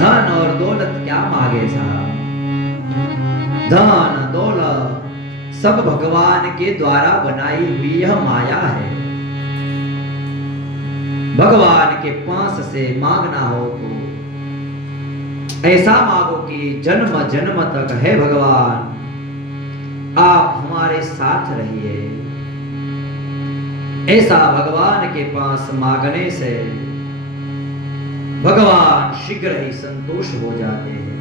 धन और दौलत क्या मांगे साहब, धन दौलत सब भगवान के द्वारा बनाई हुई यह माया है। भगवान के पास से मांगना हो तो ऐसा मांगो कि जन्म जन्म तक है भगवान आप हमारे साथ रहिए। ऐसा भगवान के पास मांगने से भगवान शीघ्र ही संतोष हो जाते हैं।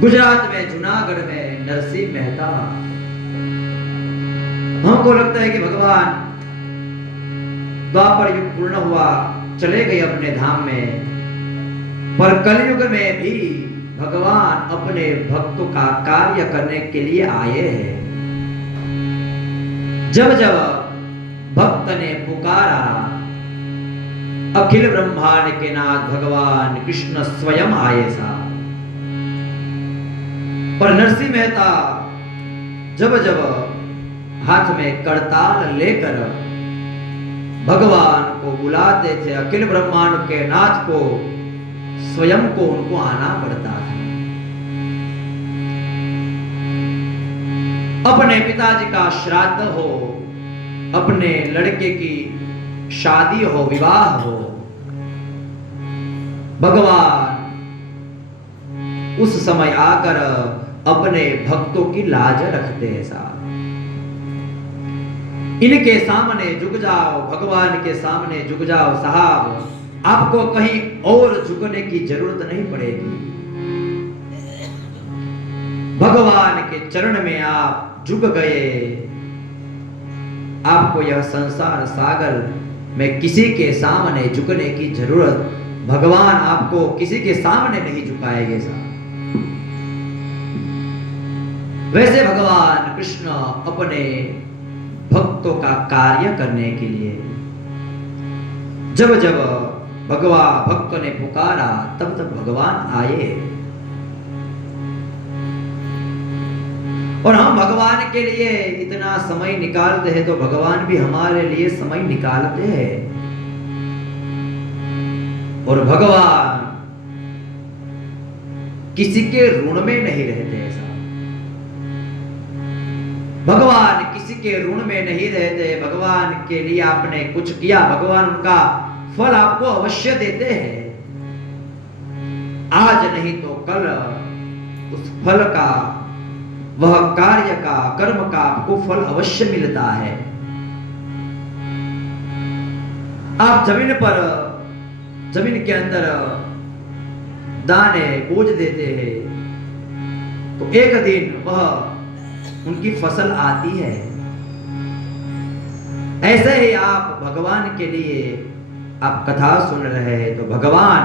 गुजरात में जूनागढ़ में नरसिंह मेहता, हमको लगता है कि भगवान द्वापर युग पूर्ण हुआ चले गए अपने धाम में, पर कलयुग में भी भगवान अपने भक्तों का कार्य करने के लिए आए हैं। जब जब भक्त ने पुकारा, अखिल ब्रह्मांड के नाथ भगवान कृष्ण स्वयं आए सा। पर नरसिंह मेहता जब जब हाथ में करताल लेकर भगवान को बुलाते थे, अखिल ब्रह्मांड के नाथ को स्वयं को उनको आना पड़ता था। अपने पिताजी का श्राद्ध हो, अपने लड़के की शादी हो, विवाह हो, भगवान उस समय आकर अपने भक्तों की लाज रखते हैं साहब। इनके सामने झुक जाओ, भगवान के सामने झुक जाओ साहब, आपको कहीं और झुकने की जरूरत नहीं पड़ेगी। भगवान के चरण में आप झुक गए, आपको यह संसार सागर में किसी के सामने झुकने की जरूरत, भगवान आपको किसी के सामने नहीं झुकाएंगे साहब। वैसे भगवान कृष्ण अपने भक्तों का कार्य करने के लिए जब जब भगवान भक्त ने पुकारा तब तब भगवान आए। और हम भगवान के लिए इतना समय निकालते हैं तो भगवान भी हमारे लिए समय निकालते हैं। और भगवान किसी के ऋण में नहीं रहते ऐसा, भगवान किसी के ऋण में नहीं रहते। भगवान के लिए आपने कुछ किया, भगवान उनका फल आपको अवश्य देते हैं। आज नहीं तो कल उस फल का, वह कार्य का, कर्म का आपको फल अवश्य मिलता है। आप जमीन के अंदर दाने बोझ देते हैं तो एक दिन वह उनकी फसल आती है। ऐसे ही आप भगवान के लिए आप कथा सुन रहे हैं तो भगवान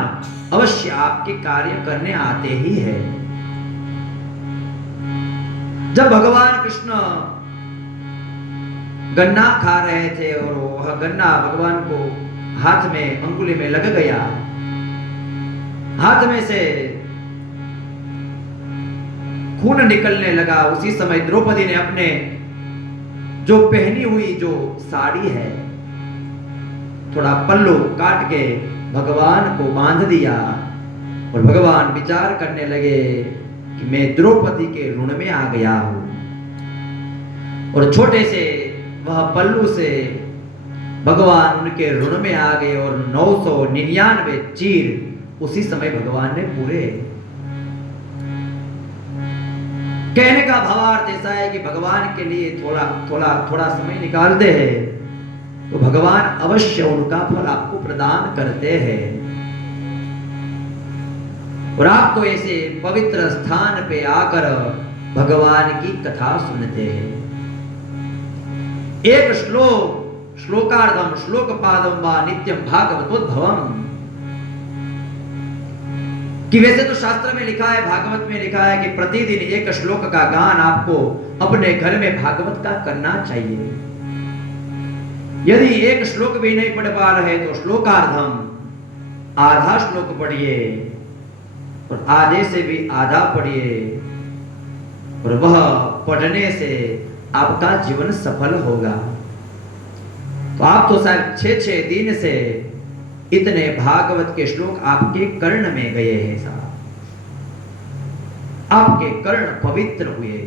अवश्य आपके कार्य करने आते ही है। जब भगवान कृष्ण गन्ना खा रहे थे और वह गन्ना भगवान को हाथ में अंगुली में लग गया, हाथ में से खून निकलने लगा, उसी समय द्रौपदी ने अपने जो पहनी हुई जो साड़ी है थोड़ा पल्लू काट के भगवान को बांध दिया। और भगवान विचार करने लगे कि मैं द्रौपदी के ऋण में आ गया हूं। और छोटे से वह पल्लू से भगवान उनके ऋण में आ गए और 999 चीर उसी समय भगवान ने पूरे। कहने का भावार्थ ऐसा है कि भगवान के लिए थोड़ा समय निकालते हैं तो भगवान अवश्य उनका फल आपको प्रदान करते हैं। और आप तो ऐसे पवित्र स्थान पे आकर भगवान की कथा सुनते हैं। एक श्लोकार्धम श्लोकपादम वा नित्यम भागवतोद्भवम, कि वैसे तो शास्त्र में लिखा है, भागवत में लिखा है कि प्रतिदिन एक श्लोक का गान आपको अपने घर में भागवत का करना चाहिए। यदि एक श्लोक भी नहीं पढ़ पा रहे तो श्लोकार्धम, आधा श्लोक पढ़िए और आधे से भी आधा पढ़िए और वह पढ़ने से आपका जीवन सफल होगा। तो आप तो शायद 6 दिन से इतने भागवत के श्लोक आपके कर्ण में गए हैं साहब, आपके कर्ण पवित्र हुए,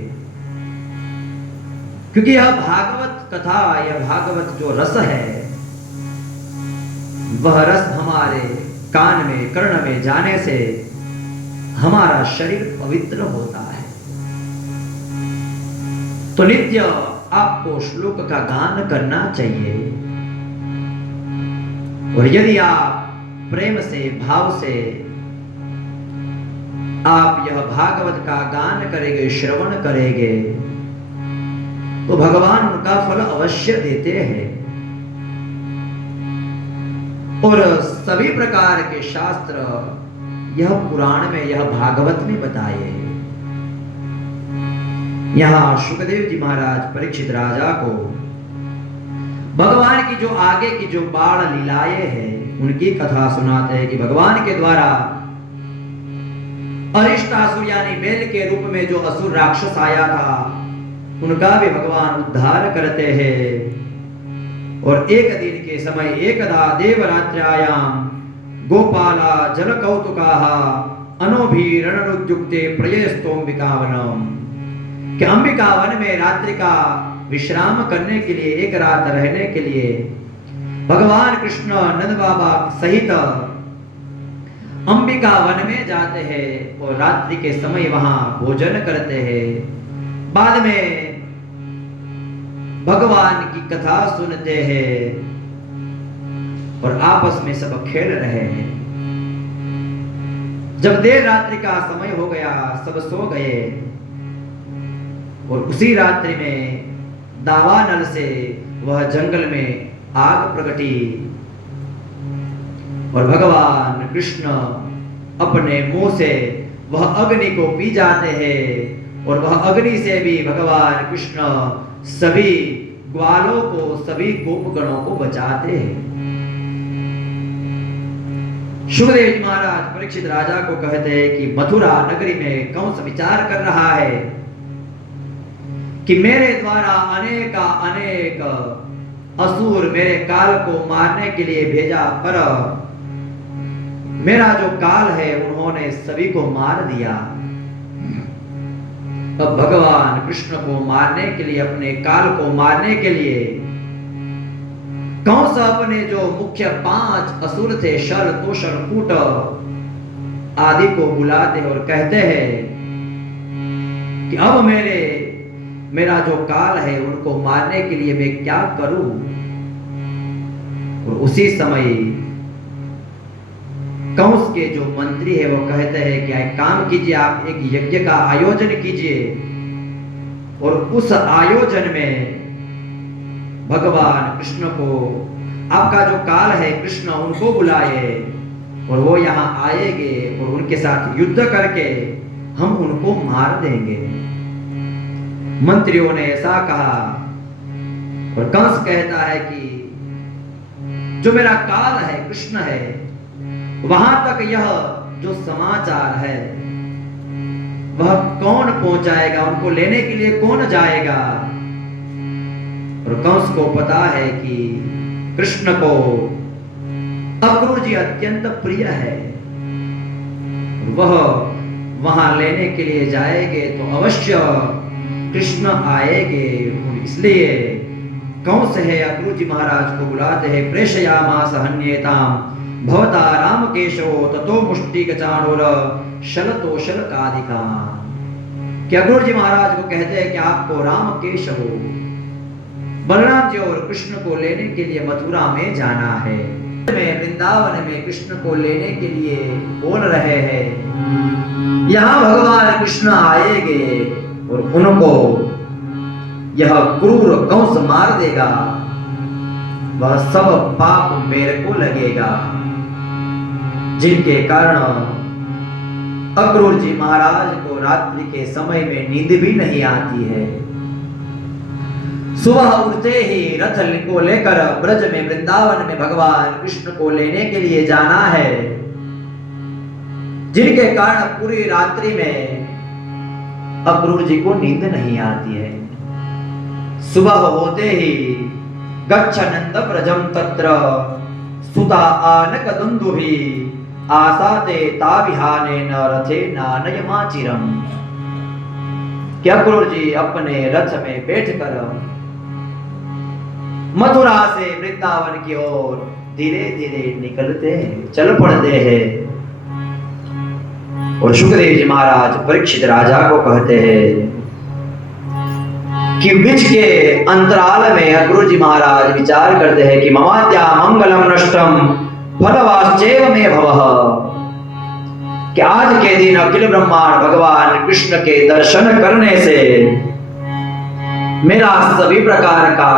क्योंकि यह भागवत कथा, यह भागवत जो रस है, वह रस हमारे कान में, कर्ण में जाने से हमारा शरीर पवित्र होता है। तो नित्य आपको श्लोक का गान करना चाहिए, और यदि आप प्रेम से, भाव से आप यह भागवत का गान करेंगे, श्रवण करेंगे, तो भगवान उनका फल अवश्य देते हैं। और सभी प्रकार के शास्त्र यह पुराण में, यह भागवत में बताए हैं। यहां सुखदेव जी महाराज परीक्षित राजा को भगवान की जो आगे की जो बाण लीलाएं हैं उनकी कथा सुनाते हैं कि भगवान के द्वारा अरिष्टासुर यानी बैल के रूप में जो असुर राक्षस आया था, उनका भी भगवान उद्धार करते हैं। और एक दिन के समय एकदा देवरात्र्यायाम गोपाला जल कौतुकाः अनोभिरणनुद्युक्ते प्रयस्तोम्बिकावनम, कि अंबिका वन में रात्रि का विश्राम करने के लिए, एक रात रहने के लिए भगवान कृष्ण नंद बाबा सहित अंबिका वन में जाते हैं और रात्रि के समय वहां भोजन करते हैं। बाद में भगवान की कथा सुनते हैं और आपस में सब खेल रहे हैं। जब देर रात्रि का समय हो गया, सब सो गए, और उसी रात्रि में दावानल से वह जंगल में आग प्रगटी और भगवान कृष्ण अपने मुंह से वह अग्नि को पी जाते हैं, और वह अग्नि से भी भगवान कृष्ण सभी ग्वालों को, सभी गोपगणों को बचाते हैं। सुखदेव जी महाराज परीक्षित राजा को कहते हैं कि मथुरा नगरी में कंस विचार कर रहा है कि मेरे द्वारा अनेक असुर मेरे काल को मारने के लिए भेजा, पर मेरा जो काल है उन्होंने सभी को मार दिया। अब भगवान कृष्ण को मारने के लिए, अपने काल को मारने के लिए कंस अपने जो मुख्य 5 असुर थे, शर, तोषण, कूट आदि को बुलाते और कहते हैं कि अब मेरा जो काल है उनको मारने के लिए मैं क्या करूं। और उसी समय कंस के जो मंत्री है वो कहते हैं कि एक काम कीजिए, आप एक यज्ञ का आयोजन कीजिए, और उस आयोजन में भगवान कृष्ण को, आपका जो काल है कृष्ण, उनको बुलाए और वो यहाँ आएंगे और उनके साथ युद्ध करके हम उनको मार देंगे। मंत्रियों ने ऐसा कहा, और कंस कहता है कि जो मेरा काल है कृष्ण है, वहां तक यह जो समाचार है वह कौन पहुंचाएगा, उनको लेने के लिए कौन जाएगा। और कंस को पता है कि कृष्ण को अक्रूर जी अत्यंत प्रिय है, वह वहां लेने के लिए जाएंगे तो अवश्य कृष्ण आएंगे। इसलिए कंस है अक्रूर जी महाराज को बुलाते हैं, प्रेषयामास हन्येताम भवता राम केशवो ततो मुष्टिकचाणुर शलतोषल कादिका, कि अक्रूर जी महाराज को कहते हैं कि आपको राम केशव, बलराम जी और कृष्ण को लेने के लिए मथुरा में जाना है। वृंदावन में कृष्ण को लेने के लिए बोल रहे हैं, यहाँ भगवान कृष्ण आएंगे और उनको यह क्रूर कंस मार देगा, वह सब पाप मेरे को लगेगा, जिनके कारण अक्रूर जी महाराज को रात्रि के समय में नींद भी नहीं आती है। सुबह उठते ही रथ को लेकर ब्रज में, वृंदावन में भगवान कृष्ण को लेने के लिए जाना है, जिनके कारण पूरी रात्रि में अक्रूर जी को नींद नहीं आती है। सुबह होते ही गच्छ नंद ब्रजम तत्र सुता आनक दुंदुभि आसाते ताविहाने न रथे नानयमाचिरम। कि अक्रूर जी अपने रथ में बैठकर मथुरा से वृंदावन की ओर धीरे धीरे निकलते हैं, चल पड़ते हैं। और सुखदेव जी महाराज परीक्षित राजा को कहते हैं कि बीच के अंतराल में अक्रूर जी महाराज विचार करते हैं कि ममात्या मंगलम नष्टम फलवाश्चैव मे भवः। कि आज के दिन अखिल ब्रह्मांड भगवान कृष्ण के दर्शन करने से मेरा सभी प्रकार का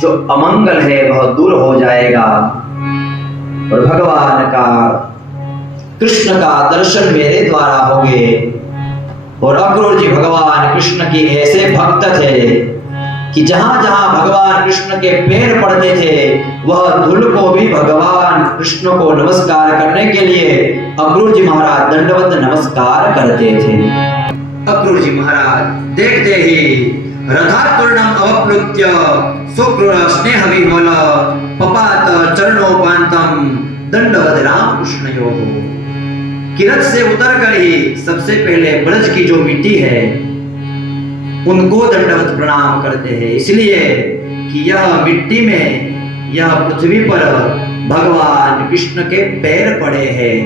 जो अमंगल है वह दूर हो जाएगा और भगवान का कृष्ण का दर्शन मेरे द्वारा होंगे। और अक्रूर जी भगवान कृष्ण की ऐसे भक्त थे कि जहां जहां भगवान कृष्ण के पैर पड़ते थे वह धूल को भी भगवान कृष्ण को नमस्कार करने के लिए अक्रूर जी महाराज दंडवत नमस्कार करते थे। अक्रूर जी महाराज देखते ही रथातुर्णम अवप्लुत्य सुक्रूर स्नेह विमल पपात चरणोपांतम दंडवत राम कृष्ण योग। कि रथ से उतर कर ही सबसे पहले ब्रज की जो मिट्टी है उनको दंडवत प्रणाम करते हैं, इसलिए कि यह मिट्टी में यह पृथ्वी पर भगवान कृष्ण के पैर पड़े हैं,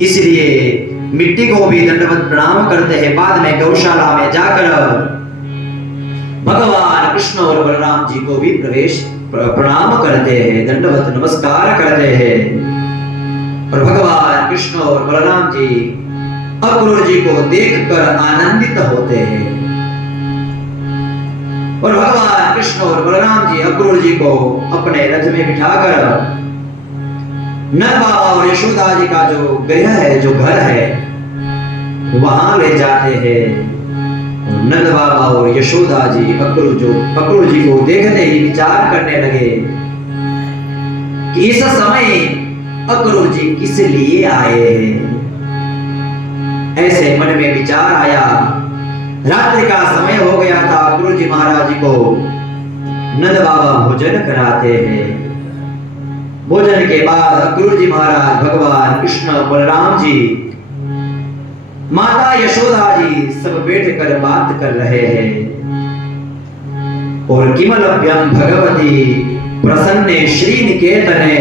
इसलिए मिट्टी को भी दंडवत प्रणाम करते हैं। बाद में गौशाला में जाकर भगवान कृष्ण और बलराम जी को भी प्रणाम करते हैं, दंडवत नमस्कार करते हैं। और भगवान कृष्ण और बलराम जी अक्रूर जी को देखकर आनंदित होते हैं। और भगवान कृष्ण और बलराम जी अक्रूर जी को अपने रथ में बिठाकर नंद बाबा और यशोदा जी का जो गृह है, जो घर है, वहां ले जाते हैं। नंद बाबा और यशोदा जी अक्रूर जी को देखते ही विचार करने लगे कि इस समय अक्रूर जी किस लिए आए हैं। ऐसे मन में विचार आया। रात्रि का समय हो गया था। अक्रूर जी महाराज जी को नंद बाबा भोजन कराते हैं। भोजन के बाद अक्रूर जी महाराज भगवान कृष्ण बलराम जी माता यशोदा जी सब बैठकर बात कर रहे हैं। और किमलभ्यम भगवती प्रसन्ने श्रीनिकेतने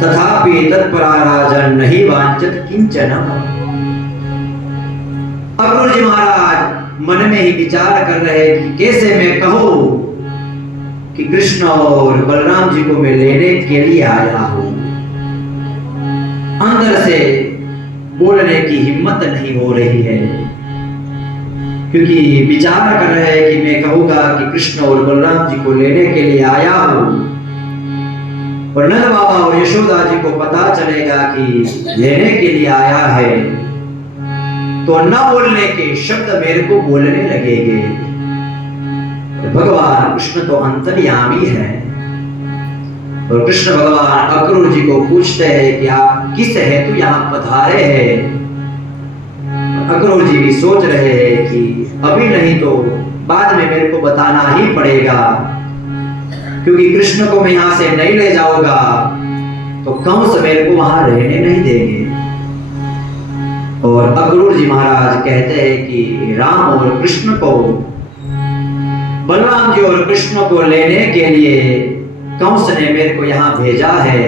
तथापि तत्परा राजन नहीं वांछत किंचन। अक्रूर जी महाराज मन में ही विचार कर रहे हैं कि कैसे मैं कहूं कि कृष्ण और बलराम जी को मैं लेने के लिए आया हूं। अंदर से बोलने की हिम्मत नहीं हो रही है, क्योंकि विचार कर रहे हैं कि मैं कहूंगा कि कृष्ण और बलराम जी को लेने के लिए आया हूं और नंद बाबा और यशोदा जी को पता चलेगा कि लेने के लिए आया है तो न बोलने के शब्द मेरे को बोलने लगेंगे। भगवान कृष्ण तो अंतर्यामी है और कृष्ण भगवान अक्रूर जी को पूछते हैं कि आप किस हेतु यहाँ पधारे हैं। अक्रूर जी भी सोच रहे हैं कि अभी नहीं तो बाद में मेरे को बताना ही पड़ेगा, क्योंकि कृष्ण को मैं यहाँ से नहीं ले जाऊंगा तो कंस मेरे को वहां रहने नहीं देंगे। और अक्रूर जी महाराज कहते हैं कि राम और कृष्ण को, बलराम जी और कृष्ण को लेने के लिए कंस ने मेरे को यहाँ भेजा है।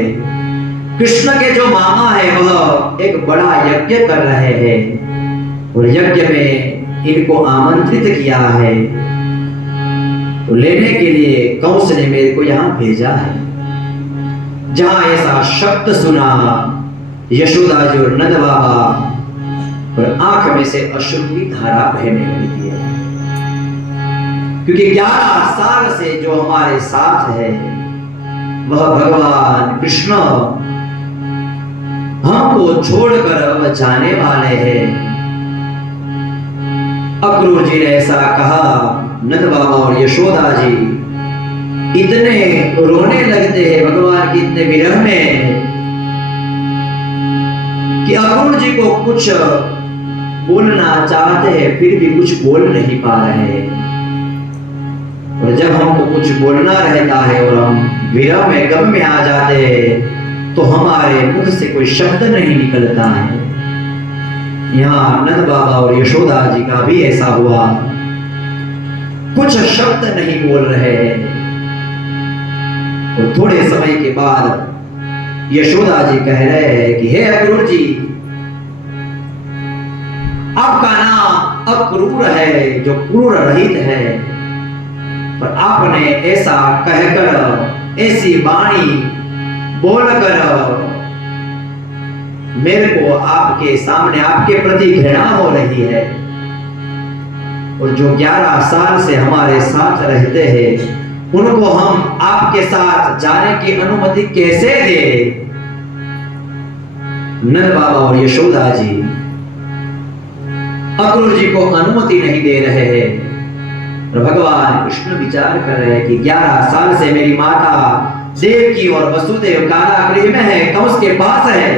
कृष्ण के जो मामा है वह एक बड़ा यज्ञ कर रहे हैं और यज्ञ में इनको आमंत्रित किया है, तो लेने के लिए कंस ने मेरे को यहाँ भेजा है। जहां ऐसा शब्द सुना यशोदा जी और नंद बाबा और आंख में से अश्रु की धारा बहने लगी है, क्योंकि 11 साल से जो हमारे साथ है वह भगवान कृष्ण हमको छोड़कर अब जाने वाले हैं। अक्रूर जी ने ऐसा कहा। नंद बाबा और यशोदा जी इतने रोने लगते हैं भगवान के इतने विरह में कि अक्रूर जी को कुछ बोलना चाहते हैं फिर भी कुछ बोल नहीं पा रहे हैं। और जब हमको कुछ बोलना रहता है और हम विरह में गम में आ जाते हैं तो हमारे मुख से कोई शब्द नहीं निकलता है। यहाँ नंद बाबा और यशोदा जी का भी ऐसा हुआ, कुछ शब्द नहीं बोल रहे हैं। और थोड़े समय के बाद यशोदा जी कह रहे हैं कि हे अक्रूर जी, आपका नाम अक्रूर है, जो क्रूर रहित है, पर आपने ऐसा कहकर, ऐसी वाणी बोलकर मेरे को आपके सामने, आपके प्रति घृणा हो रही है। और जो 11 साल से हमारे साथ रहते हैं, उनको हम आपके साथ जाने की अनुमति कैसे दे? नंद बाबा और यशोदा जी अक्रूर जी को अनुमति नहीं दे रहे हैं। और भगवान कृष्ण विचार कर रहे हैं कि 11 साल से मेरी माता देवकी और वसुदेव कारागृह में है, कंस के पास है,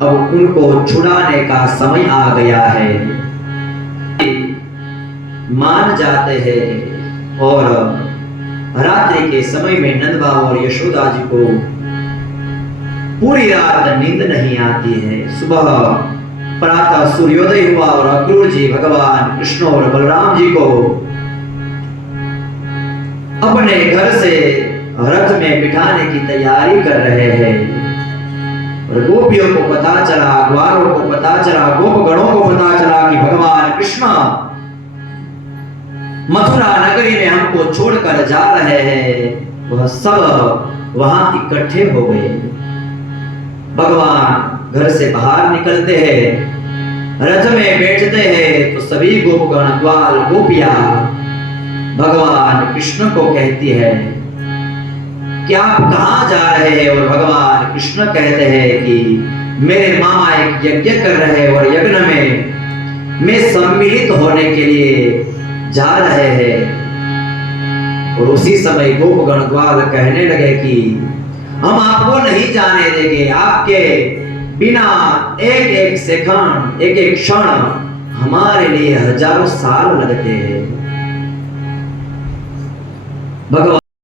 अब उनको छुड़ाने का समय आ गया है। मान जाते हैं और रात्रि के समय में नंद बाबा और यशोदा जी को पूरी रात नींद नहीं आती है। सुबह प्रातः सूर्योदय हुआ और अक्रूर जी भगवान कृष्ण और बलराम जी को अपने घर से रथ में बिठाने की तैयारी कर रहे हैं। और गोपियों को पता चला, ग्वालों को पता चला, गोपगणों को पता चला कि भगवान कृष्ण मथुरा नगरी में हमको छोड़कर जा रहे हैं। वह सब वहां इकट्ठे हो गए। भगवान घर से बाहर निकलते हैं, रथ में बैठते हैं, तो सभी गोपगण, ग्वाल, गोपियां भगवान कृष्ण को कहती है कि आप कहां जा रहे हैं? और भगवान कृष्ण कहते हैं कि मेरे मामा एक यज्ञ कर रहे हैं और यज्ञ में मैं सम्मिलित होने के लिए जा रहे हैं। और उसी समय गोपगण ग्वाल कहने लगे कि हम आपको नहीं जाने देंगे, आपके बिना एक एक सेकंड, एक एक क्षण हमारे लिए हजारों साल लगते हैं। भगवान